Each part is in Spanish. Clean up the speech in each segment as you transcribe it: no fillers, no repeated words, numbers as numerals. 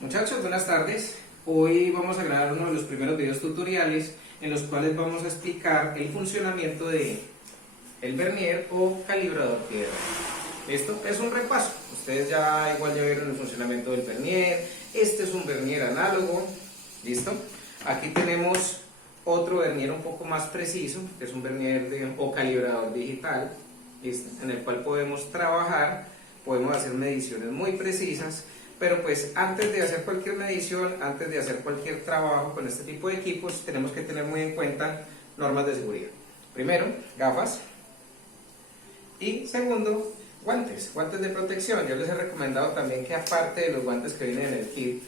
Muchachos, buenas tardes. Hoy vamos a grabar uno de los primeros videos tutoriales en los cuales vamos a explicar el funcionamiento de el vernier o calibrador piedra. Esto es un repaso. Ustedes ya vieron el funcionamiento del vernier. Este es un vernier análogo. ¿Listo? Aquí tenemos otro vernier un poco más preciso, que es un vernier o calibrador digital, ¿listo? En el cual podemos trabajar, podemos hacer mediciones muy precisas. Pero pues antes de hacer cualquier medición, antes de hacer cualquier trabajo con este tipo de equipos, tenemos que tener muy en cuenta normas de seguridad. Primero, gafas. Y segundo, guantes de protección. Yo les he recomendado también que aparte de los guantes que vienen en el kit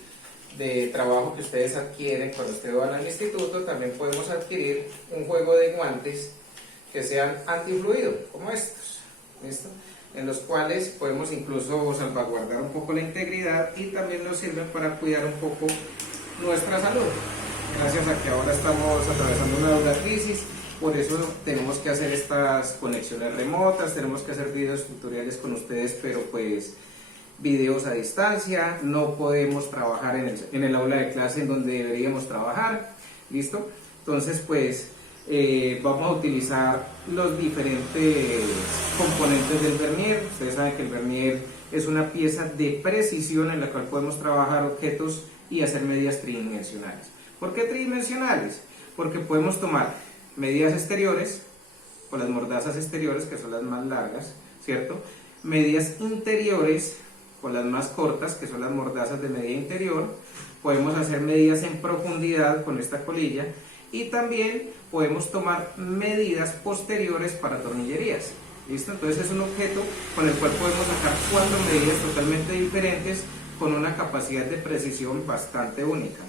de trabajo que ustedes adquieren cuando ustedes van al instituto, también podemos adquirir un juego de guantes que sean antifluido, como estos. ¿Listo? En los cuales podemos incluso salvaguardar un poco la integridad y también nos sirven para cuidar un poco nuestra salud. Gracias a que ahora estamos atravesando una dura crisis, por eso tenemos que hacer estas conexiones remotas, tenemos que hacer videos tutoriales con ustedes, pero pues videos a distancia, no podemos trabajar en el aula de clase en donde deberíamos trabajar, ¿listo? Entonces pues vamos a utilizar los diferentes componentes del vernier. Ustedes saben que el vernier es una pieza de precisión en la cual podemos trabajar objetos y hacer medidas tridimensionales. ¿Por qué tridimensionales? Porque podemos tomar medidas exteriores con las mordazas exteriores, que son las más largas, ¿cierto? Medidas interiores con las más cortas, que son las mordazas de medida interior. Podemos hacer medidas en profundidad con esta colilla. Y también podemos tomar medidas posteriores para tornillerías. ¿Listo? Entonces es un objeto con el cual podemos sacar 4 medidas totalmente diferentes con una capacidad de precisión bastante única.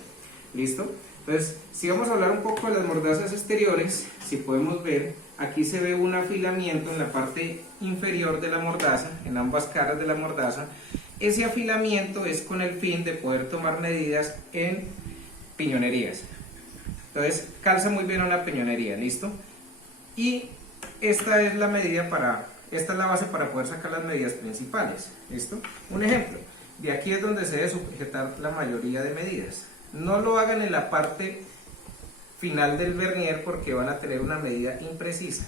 ¿Listo? Entonces, si vamos a hablar un poco de las mordazas exteriores, si podemos ver, aquí se ve un afilamiento en la parte inferior de la mordaza, en ambas caras de la mordaza. Ese afilamiento es con el fin de poder tomar medidas en piñonerías. Entonces calza muy bien una piñonería, ¿listo? Y esta es la medida esta es la base para poder sacar las medidas principales, ¿listo? Un ejemplo, de aquí es donde se debe sujetar la mayoría de medidas. No lo hagan en la parte final del vernier porque van a tener una medida imprecisa.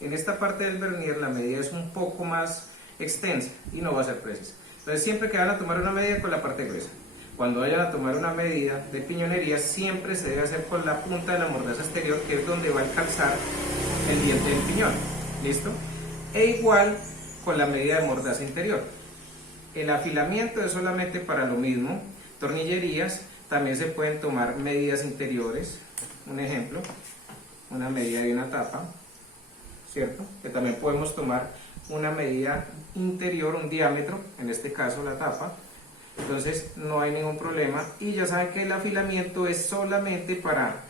En esta parte del vernier la medida es un poco más extensa y no va a ser precisa. Entonces siempre que van a tomar una medida con la parte gruesa. Cuando vayan a tomar una medida de piñonería, siempre se debe hacer con la punta de la mordaza exterior, que es donde va a calzar el diente del piñón. ¿Listo? E igual con la medida de mordaza interior. El afilamiento es solamente para lo mismo. Tornillerías, también se pueden tomar medidas interiores. Un ejemplo, una medida de una tapa, ¿cierto? Que también podemos tomar una medida interior, un diámetro, en este caso la tapa. Entonces no hay ningún problema y ya saben que el afilamiento es solamente para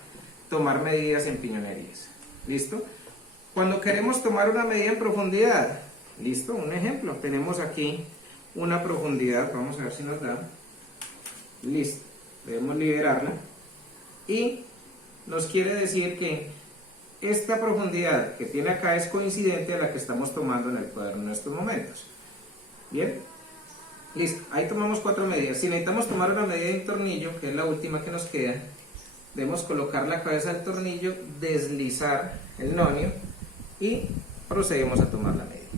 tomar medidas en piñonerías. ¿Listo? Cuando queremos tomar una medida en profundidad, ¿listo? Un ejemplo, tenemos aquí una profundidad, vamos a ver si nos da. Listo, debemos liberarla y nos quiere decir que esta profundidad que tiene acá es coincidente a la que estamos tomando en el cuaderno en estos momentos. ¿Bien? Listo, ahí tomamos 4 medidas. Si necesitamos tomar una medida de un tornillo, que es la última que nos queda, debemos colocar la cabeza del tornillo, deslizar el nonio y procedemos a tomar la medida.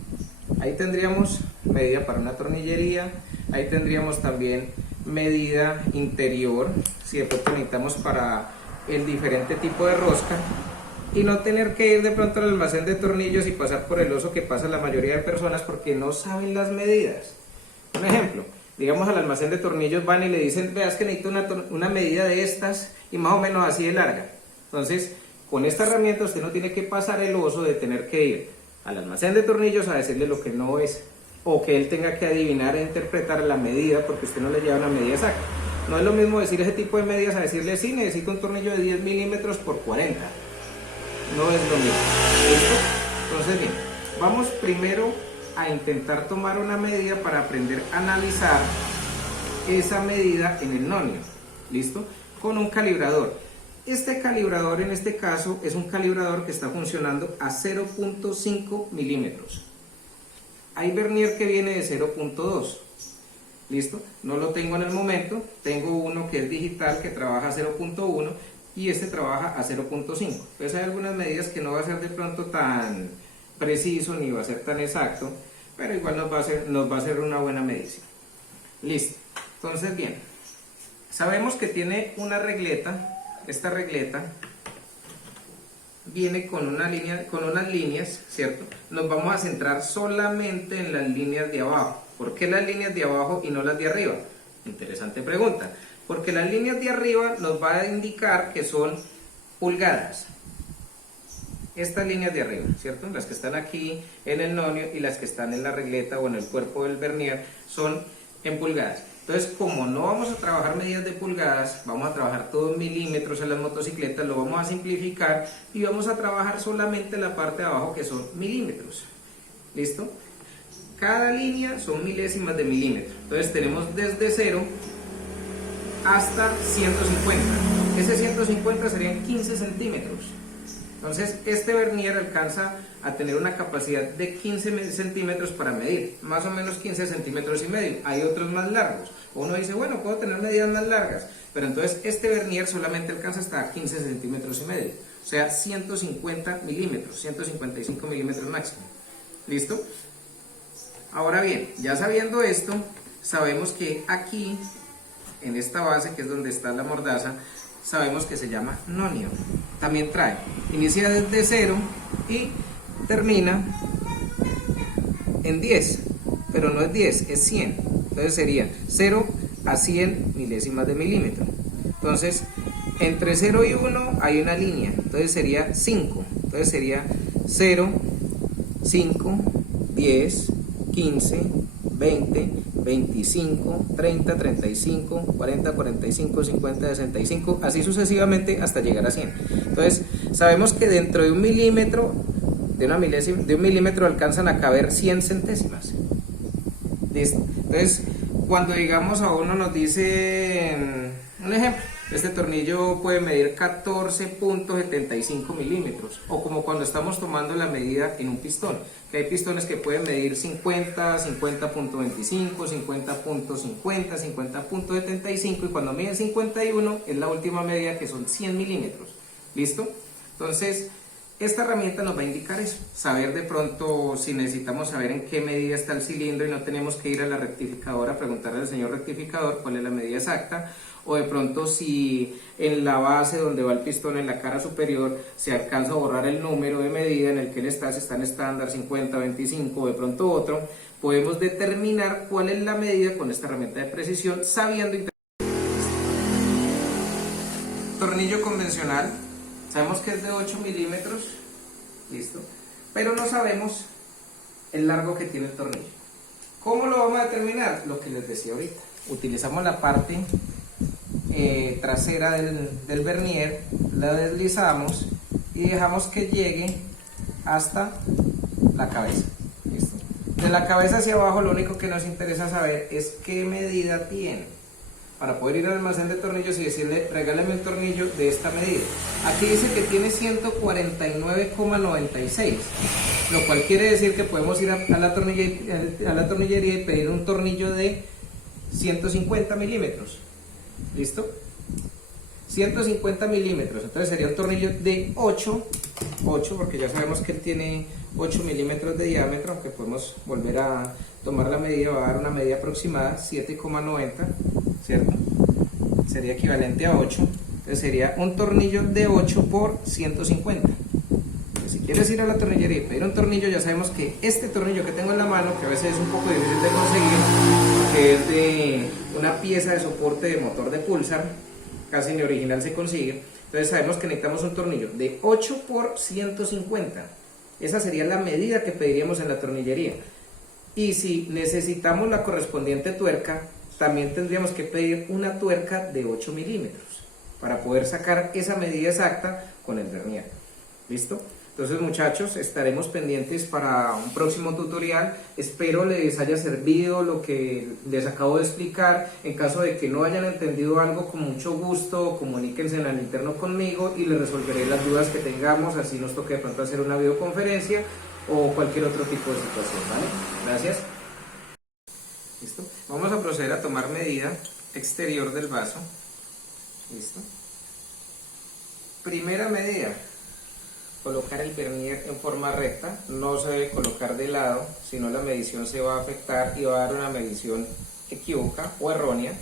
Ahí tendríamos medida para una tornillería, ahí tendríamos también medida interior, si de pronto necesitamos para el diferente tipo de rosca, y no tener que ir de pronto al almacén de tornillos y pasar por el oso que pasa la mayoría de personas porque no saben las medidas. Un ejemplo, digamos al almacén de tornillos van y le dicen, veas que necesito una medida de estas y más o menos así de larga. Entonces, con esta herramienta usted no tiene que pasar el oso de tener que ir al almacén de tornillos a decirle lo que no es, o que él tenga que adivinar e interpretar la medida porque usted no le lleva una medida exacta. No es lo mismo decir ese tipo de medidas a decirle, sí, necesito un tornillo de 10 milímetros por 40. No es lo mismo. ¿Listo? Entonces, bien, vamos primero a intentar tomar una medida para aprender a analizar esa medida en el nonio, ¿listo? Con un calibrador. Este calibrador en este caso es un calibrador que está funcionando a 0.5 milímetros. Hay vernier que viene de 0.2. ¿Listo? No lo tengo en el momento, tengo uno que es digital que trabaja a 0.1 y este trabaja a 0.5. Entonces hay algunas medidas que no va a ser de pronto tan preciso ni va a ser tan exacto, pero igual nos va a hacer una buena medición. Listo. Entonces bien, sabemos que tiene una regleta. Esta regleta viene con una línea, con unas líneas, ¿cierto? Nos vamos a centrar solamente en las líneas de abajo. ¿Por qué las líneas de abajo y no las de arriba? Interesante pregunta. Porque las líneas de arriba nos va a indicar que son pulgadas. Estas líneas de arriba, ¿cierto? Las que están aquí en el nonio y las que están en la regleta o en el cuerpo del vernier son en pulgadas. Entonces, como no vamos a trabajar medidas de pulgadas, vamos a trabajar todo en milímetros en las motocicletas, lo vamos a simplificar y vamos a trabajar solamente la parte de abajo que son milímetros. ¿Listo? Cada línea son milésimas de milímetro. Entonces tenemos desde 0 hasta 150. Ese 150 serían 15 centímetros. Entonces este vernier alcanza a tener una capacidad de 15 centímetros para medir, más o menos 15 centímetros y medio. Hay otros más largos. Uno dice, bueno, puedo tener medidas más largas, pero entonces este vernier solamente alcanza hasta 15 centímetros y medio, o sea 150 milímetros, 155 milímetros máximo. ¿Listo? Ahora bien, ya sabiendo esto, sabemos que aquí, en esta base, que es donde está la mordaza, sabemos que se llama nonio. También trae, inicia desde 0 y termina en 10, pero no es 10, es 100. Entonces sería 0 a 100 milésimas de milímetro. Entonces, entre 0 y 1 hay una línea, entonces sería 5. Entonces sería 0, 5, 10, 15, 20, 25, 30, 35, 40, 45, 50, 65, así sucesivamente hasta llegar a 100. Entonces, sabemos que dentro de un milímetro, de un milímetro alcanzan a caber 100 centésimas. ¿Listo? Entonces, cuando digamos a uno nos dicen, un ejemplo, este tornillo puede medir 14.75 milímetros, o como cuando estamos tomando la medida en un pistón, que hay pistones que pueden medir 50, 50.25, 50.50, 50.75, y cuando miden 51 es la última medida, que son 100 milímetros. ¿Listo? Entonces, esta herramienta nos va a indicar eso, saber de pronto si necesitamos saber en qué medida está el cilindro y no tenemos que ir a la rectificadora a preguntarle al señor rectificador cuál es la medida exacta, o de pronto si en la base donde va el pistón en la cara superior se alcanza a borrar el número de medida en el que él está, si está en estándar 50, 25 o de pronto otro, podemos determinar cuál es la medida con esta herramienta de precisión sabiendo. Tornillo convencional, sabemos que es de 8 milímetros, listo, pero no sabemos el largo que tiene el tornillo. ¿Cómo lo vamos a determinar? Lo que les decía ahorita, utilizamos la parte trasera del vernier, la deslizamos y dejamos que llegue hasta la cabeza. ¿Listo? De la cabeza hacia abajo lo único que nos interesa saber es qué medida tiene, para poder ir al almacén de tornillos y decirle, regálame un tornillo de esta medida. Aquí dice que tiene 149,96, lo cual quiere decir que podemos ir a la tornillería y pedir un tornillo de 150 milímetros. ¿Listo? 150 milímetros, entonces sería un tornillo de 8, porque ya sabemos que él tiene 8 milímetros de diámetro, aunque podemos volver a tomar la medida, va a dar una medida aproximada, 7,90, ¿cierto? Sería equivalente a 8, entonces sería un tornillo de 8 por 150. Entonces, si quieres ir a la tornillería y pedir un tornillo, ya sabemos que este tornillo que tengo en la mano, que a veces es un poco difícil de conseguir, que es de una pieza de soporte de motor de Pulsar, casi ni original se consigue, entonces sabemos que necesitamos un tornillo de 8 por 150. Esa sería la medida que pediríamos en la tornillería. Y si necesitamos la correspondiente tuerca, también tendríamos que pedir una tuerca de 8 milímetros para poder sacar esa medida exacta con el vernier. ¿Listo? Entonces, muchachos, estaremos pendientes para un próximo tutorial. Espero les haya servido lo que les acabo de explicar. En caso de que no hayan entendido algo, con mucho gusto comuníquense en el interno conmigo y les resolveré las dudas que tengamos, así nos toque de pronto hacer una videoconferencia o cualquier otro tipo de situación, ¿vale? Gracias. ¿Listo? Vamos a proceder a tomar medida exterior del vaso. ¿Listo? Primera medida, colocar el vernier en forma recta, no se debe colocar de lado, si no la medición se va a afectar y va a dar una medición equívoca o errónea.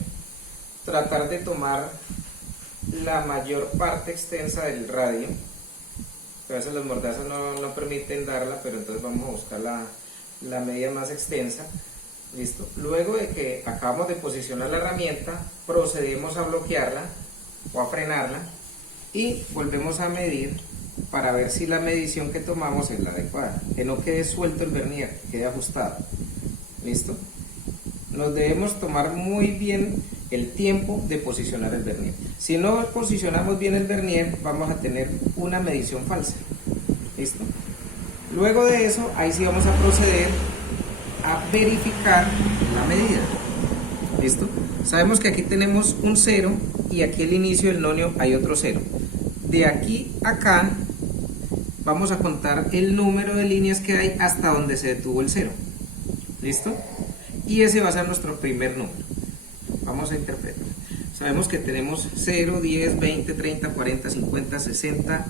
Tratar de tomar la mayor parte extensa del radio, a veces los mordazas no permiten darla, pero entonces vamos a buscar la medida más extensa. Listo. Luego de que acabamos de posicionar la herramienta, procedemos a bloquearla o a frenarla y volvemos a medir para ver si la medición que tomamos es la adecuada, que no quede suelto el vernier, que quede ajustado. ¿Listo? Nos debemos tomar muy bien el tiempo de posicionar el vernier. Si no posicionamos bien el vernier, vamos a tener una medición falsa. ¿Listo? Luego de eso, ahí sí vamos a proceder a verificar la medida. ¿Listo? Sabemos que aquí tenemos un 0 y aquí al inicio del nonio hay otro 0. De aquí a acá vamos a contar el número de líneas que hay hasta donde se detuvo el 0. ¿Listo? Y ese va a ser nuestro primer número. Vamos a interpretar. Sabemos que tenemos 0, 10, 20, 30, 40, 50, 60,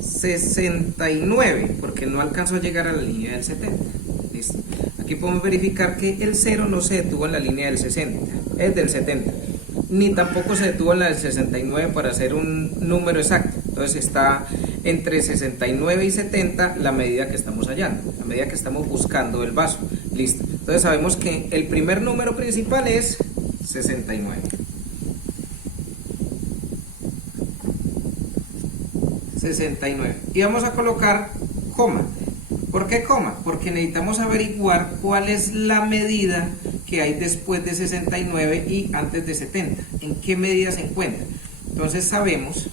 69, porque no alcanzó a llegar a la línea del 70. ¿Listo? Aquí podemos verificar que el 0 no se detuvo en la línea del 60, es del 70, ni tampoco se detuvo en la del 69 para hacer un número exacto. Entonces está entre 69 y 70 la medida que estamos hallando, la medida que estamos buscando del vaso. Listo. Entonces sabemos que el primer número principal es 69. 69. Y vamos a colocar coma. ¿Por qué coma? Porque necesitamos averiguar cuál es la medida que hay después de 69 y antes de 70. ¿En qué medida se encuentra? Entonces sabemos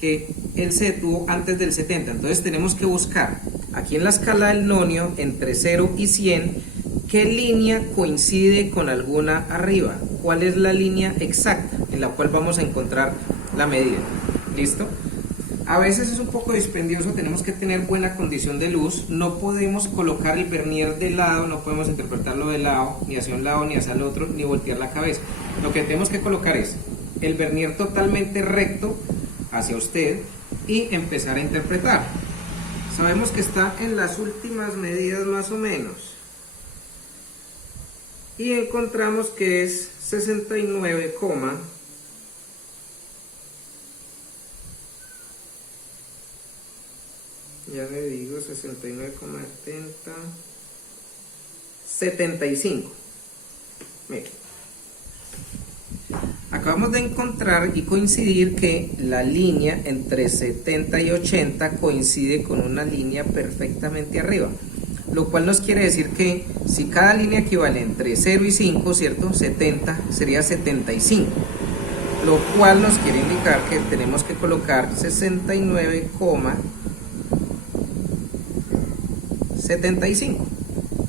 que él se detuvo antes del 70. Entonces tenemos que buscar aquí en la escala del nonio entre 0 y 100 qué línea coincide con alguna arriba. ¿Cuál es la línea exacta en la cual vamos a encontrar la medida? ¿Listo? A veces es un poco dispendioso, tenemos que tener buena condición de luz, no podemos colocar el vernier de lado, no podemos interpretarlo de lado, ni hacia un lado ni hacia el otro, ni voltear la cabeza. Lo que tenemos que colocar es el vernier totalmente recto hacia usted y empezar a interpretar. Sabemos que está en las últimas medidas más o menos y encontramos que es 69, ya le digo, 69,70, 75. Miren, acabamos de encontrar y coincidir que la línea entre 70 y 80 coincide con una línea perfectamente arriba, lo cual nos quiere decir que si cada línea equivale entre 0 y 5, ¿cierto? 70 sería 75, lo cual nos quiere indicar que tenemos que colocar 69,75.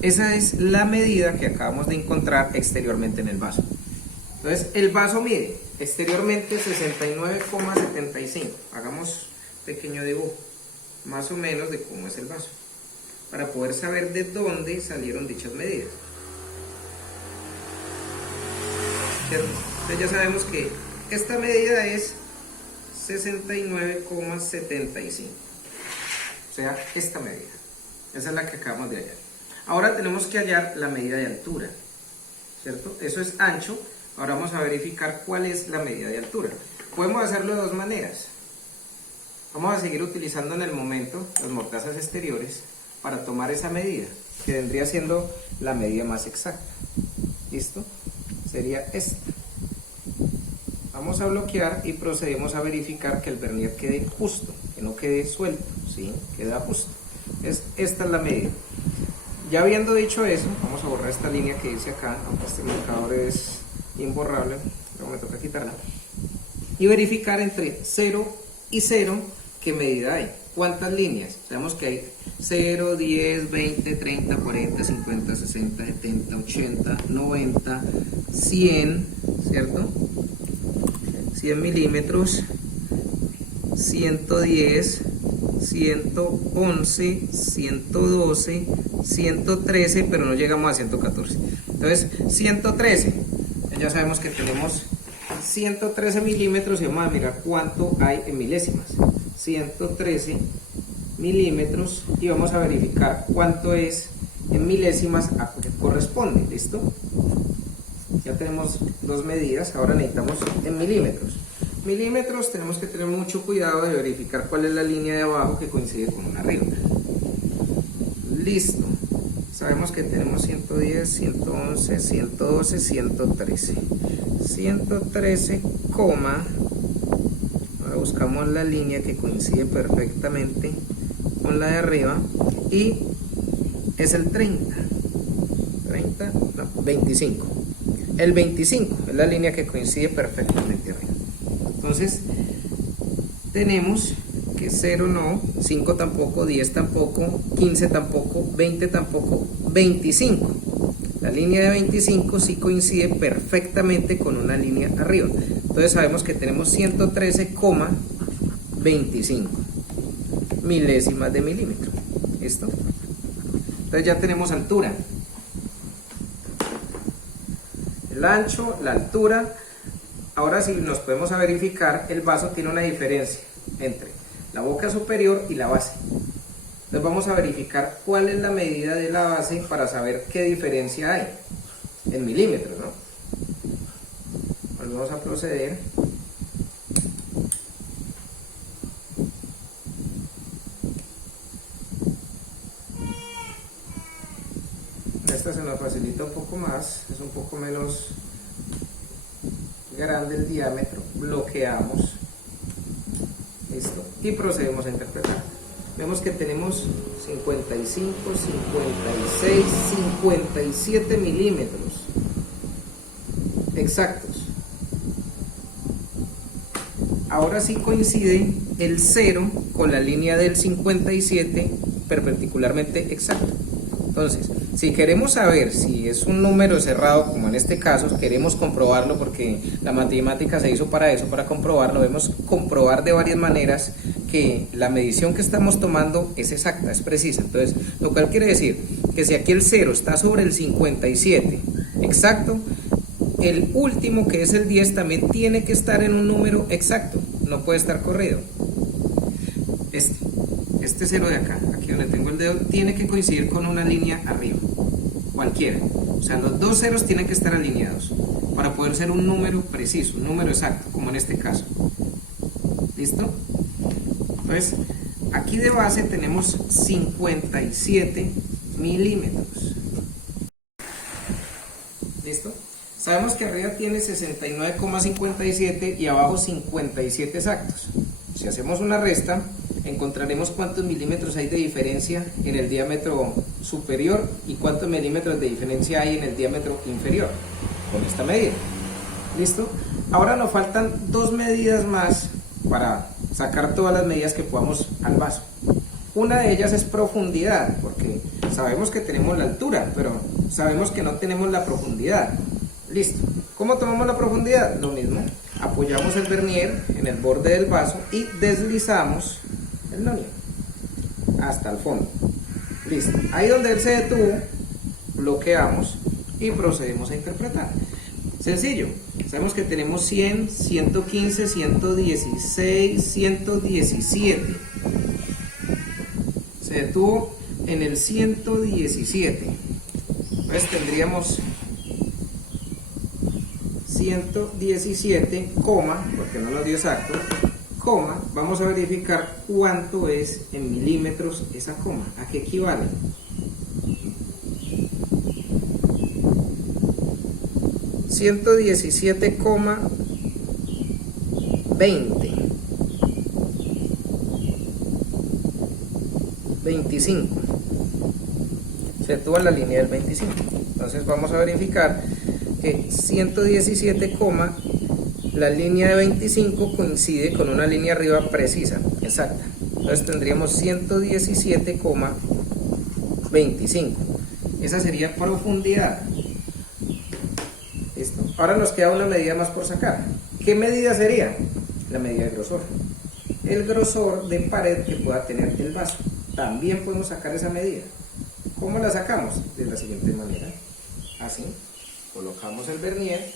Esa es la medida que acabamos de encontrar exteriormente en el vaso. Entonces el vaso mide exteriormente 69,75. Hagamos un pequeño dibujo más o menos de cómo es el vaso para poder saber de dónde salieron dichas medidas. Entonces ya sabemos que esta medida es 69,75, o sea, esta medida. Esa es la que acabamos de hallar. Ahora tenemos que hallar la medida de altura, ¿cierto? Eso es ancho. Ahora vamos a verificar cuál es la medida de altura. Podemos hacerlo de dos maneras. Vamos a seguir utilizando en el momento los mortazas exteriores para tomar esa medida, que vendría siendo la medida más exacta. ¿Listo? Sería esta. Vamos a bloquear y procedemos a verificar que el vernier quede justo, que no quede suelto, ¿sí? Queda justo. Esta es la medida. Ya habiendo dicho eso, vamos a borrar esta línea que dice acá, aunque este marcador es imborrable, luego me toca quitarla, y verificar entre 0 y 0 qué medida hay, cuántas líneas. Sabemos que hay 0, 10, 20, 30, 40, 50, 60, 70, 80, 90, 100, ¿cierto? 100 milímetros, 110, 111, 112, 113, pero no llegamos a 114. Entonces, 113. Ya sabemos que tenemos 113 milímetros y vamos a mirar cuánto hay en milésimas. 113 milímetros y vamos a verificar cuánto es en milésimas a qué corresponde. ¿Listo? Ya tenemos dos medidas, ahora necesitamos en milímetros. Milímetros, tenemos que tener mucho cuidado de verificar cuál es la línea de abajo que coincide con una arriba. Listo. Sabemos que tenemos 110, 111, 112, 113. 113, ahora buscamos la línea que coincide perfectamente con la de arriba y es el 30. 30, no, 25. El 25 es la línea que coincide perfectamente arriba. Entonces, tenemos que 0 no, 5 tampoco, 10 tampoco, 15 tampoco, 20 tampoco, 25. La línea de 25 sí coincide perfectamente con una línea arriba. Entonces sabemos que tenemos 113,25 milésimas de milímetro. ¿Listo? Entonces ya tenemos altura. El ancho, la altura. Ahora sí nos podemos verificar, el vaso tiene una diferencia entre la boca superior y la base. Entonces vamos a verificar cuál es la medida de la base para saber qué diferencia hay en milímetros, ¿no? Vamos a proceder. Esta se nos facilita un poco más, es un poco menos grande el diámetro, bloqueamos, listo, y procedemos a interpretar. Vemos que tenemos 55, 56, 57 milímetros exactos. Ahora sí coincide el 0 con la línea del 57 perpendicularmente exacto. Entonces, si queremos saber si es un número cerrado, como en este caso, queremos comprobarlo porque la matemática se hizo para eso, para comprobarlo. Debemos comprobar de varias maneras que la medición que estamos tomando es exacta, es precisa. Entonces, lo cual quiere decir que si aquí el 0 está sobre el 57 exacto, el último, que es el 10, también tiene que estar en un número exacto, no puede estar corrido. Este 0 de acá, aquí donde tengo el dedo, tiene que coincidir con una línea arriba, cualquiera. O sea, los dos ceros tienen que estar alineados para poder ser un número preciso, un número exacto, como en este caso. ¿Listo? Entonces, aquí de base tenemos 57 milímetros. ¿Listo? Sabemos que arriba tiene 69,57 y abajo 57 exactos. Si hacemos una resta, encontraremos cuántos milímetros hay de diferencia en el diámetro superior y cuántos milímetros de diferencia hay en el diámetro inferior con esta medida. ¿Listo? Ahora nos faltan dos medidas más para sacar todas las medidas que podamos al vaso. Una de ellas es profundidad, porque sabemos que tenemos la altura, pero sabemos que no tenemos la profundidad. Listo. ¿Cómo tomamos la profundidad? Lo mismo. Apoyamos el vernier en el borde del vaso y deslizamos el nonier hasta el fondo. Listo. Ahí donde él se detuvo, bloqueamos y procedemos a interpretar. Sencillo. Sabemos que tenemos 100, 115, 116, 117. Se detuvo en el 117. Entonces tendríamos 117, porque no nos dio exacto, vamos a verificar cuánto es en milímetros esa coma, a qué equivale. $117,20 25. Se detuvo en la línea del 25. Entonces vamos a verificar que 117, la línea de 25 coincide con una línea arriba precisa, exacta. Entonces tendríamos 117,25. Esa sería profundidad. ¿Listo? Ahora nos queda una medida más por sacar. ¿Qué medida sería? La medida de grosor. el grosor de pared que pueda tener el vaso. También podemos sacar esa medida. ¿Cómo la sacamos? De la siguiente manera. Así, colocamos el vernier,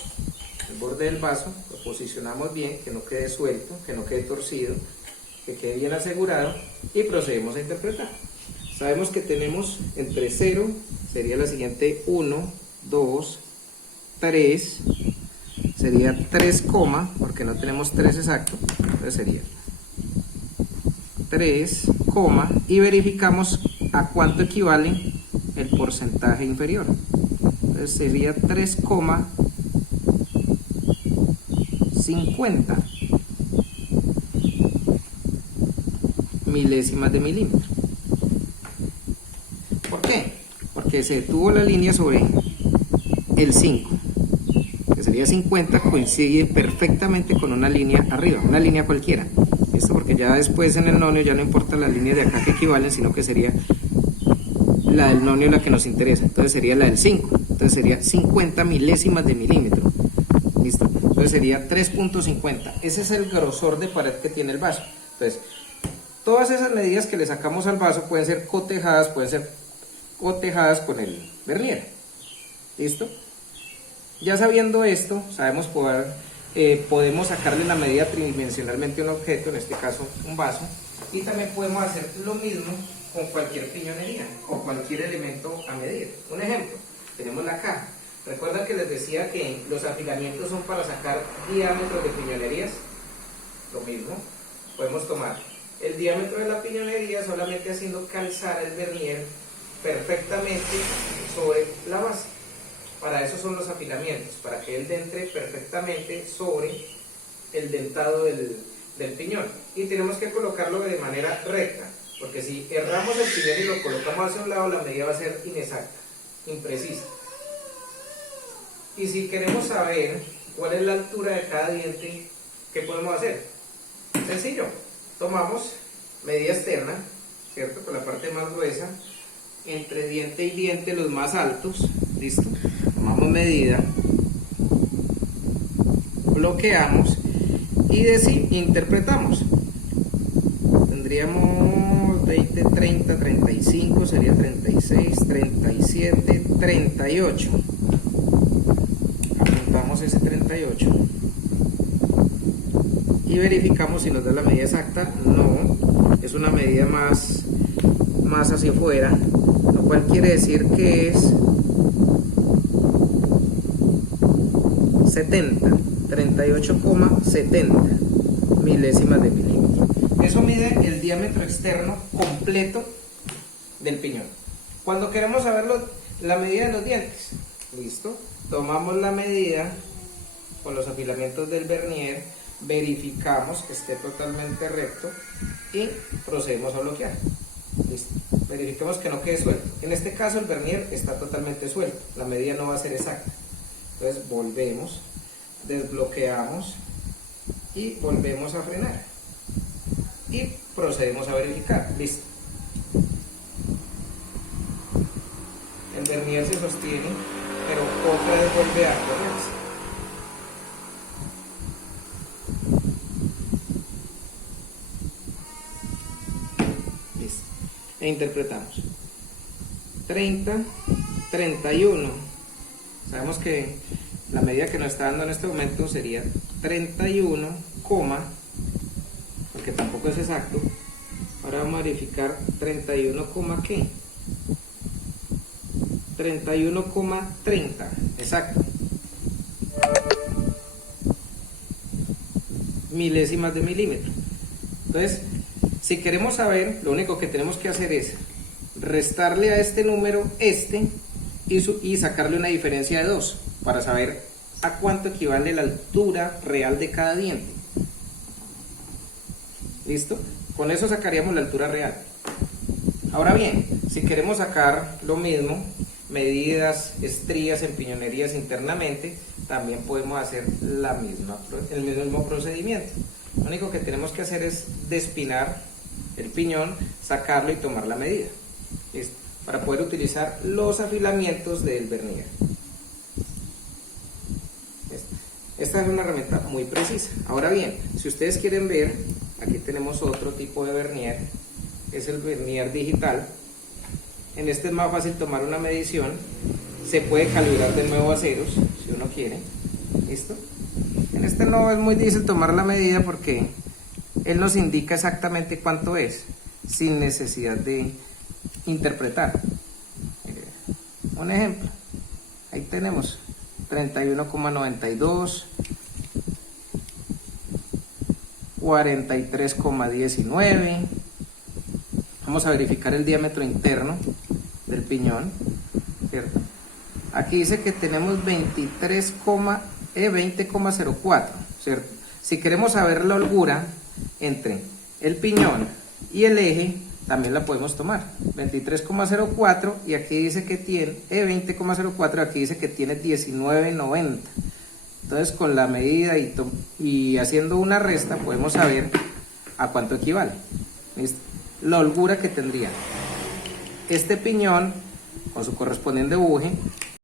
el borde del vaso, lo posicionamos bien, que no quede suelto, que no quede torcido, que quede bien asegurado y procedemos a interpretar. Sabemos que tenemos entre 0, sería la siguiente 1, 2, 3, sería 3, porque no tenemos 3 exacto, entonces sería 3, y verificamos a cuánto equivale el porcentaje inferior. Entonces sería 3,50 milésimas de milímetro. ¿Por qué? Porque se detuvo la línea sobre el 5, que sería 50, coincide perfectamente con una línea arriba, una línea cualquiera. Esto porque ya después en el nonio ya no importa la línea de acá que equivalen, sino que sería la del nonio la que nos interesa. Entonces sería la del 5, entonces sería 50 milésimas de milímetro. ¿Listo? Entonces sería 3,50. Ese es el grosor de pared que tiene el vaso. Entonces, todas esas medidas que le sacamos al vaso pueden ser cotejadas con el vernier. ¿Listo? Ya sabiendo esto, podemos sacarle la medida tridimensionalmente a un objeto, en este caso un vaso, y también podemos hacer lo mismo con cualquier piñonería o cualquier elemento a medir. Un ejemplo, tenemos la caja. ¿Recuerdan que les decía que los afilamientos son para sacar diámetros de piñonerías? Lo mismo, podemos tomar el diámetro de la piñonería solamente haciendo calzar el vernier perfectamente sobre la base. Para eso son los afilamientos, para que él entre perfectamente sobre el dentado del piñón. Y tenemos que colocarlo de manera recta, porque si erramos el piñón y lo colocamos hacia un lado, la medida va a ser inexacta, imprecisa. Y si queremos saber cuál es la altura de cada diente, ¿qué podemos hacer? Sencillo, tomamos medida externa, ¿cierto? Con la parte más gruesa, entre diente y diente los más altos, listo, tomamos medida, bloqueamos y interpretamos. Tendríamos 20, 30, 35, sería 36, 37, 38. Apuntamos ese 38 y verificamos si nos da la medida exacta. No, es una medida más hacia afuera, lo cual quiere decir que es 38,70 milésimas de milímetro. Eso mide el diámetro externo completo del piñón. Cuando queremos saber la medida de los dientes, listo, tomamos la medida con los afilamientos del vernier, verificamos que esté totalmente recto y procedemos a bloquear. Listo. Verifiquemos que no quede suelto. En este caso el vernier está totalmente suelto, la medida no va a ser exacta. Entonces volvemos, desbloqueamos y volvemos a frenar y procedemos a verificar. Listo. El vernier se sostiene, pero otra vez vuelve a correrse. Listo. E interpretamos 30, 31. Sabemos que la medida que nos está dando en este momento sería 31, porque tampoco es exacto. Ahora vamos a verificar 31, ¿qué? 31,30, exacto. Milésimas de milímetro. Entonces, si queremos saber, lo único que tenemos que hacer es restarle a este número y sacarle una diferencia de 2 para saber a cuánto equivale la altura real de cada diente. ¿Listo? Con eso sacaríamos la altura real. Ahora bien, si queremos sacar lo mismo, medidas, estrías en piñonerías internamente, también podemos hacer el mismo procedimiento. Lo único que tenemos que hacer es despinar el piñón, sacarlo y tomar la medida. ¿Listo? Para poder utilizar los afilamientos del vernier. Esta es una herramienta muy precisa. Ahora bien, si ustedes quieren ver aquí tenemos otro tipo de vernier, es el vernier digital. En este es más fácil tomar una medición, se puede calibrar de nuevo a ceros si uno quiere. ¿Listo? En este no es muy difícil tomar la medida porque él nos indica exactamente cuánto es, sin necesidad de interpretar. Un ejemplo, ahí tenemos 31,92, 43,19. Vamos a verificar el diámetro interno del piñón, ¿cierto? Aquí dice que tenemos 20,04, ¿cierto? Si queremos saber la holgura entre el piñón y el eje, también la podemos tomar. 23,04 y aquí dice que tiene 20,04, aquí dice que tiene 19,90. Entonces con la medida y haciendo una resta podemos saber a cuánto equivale. ¿Listo? La holgura que tendría este piñón con su correspondiente buje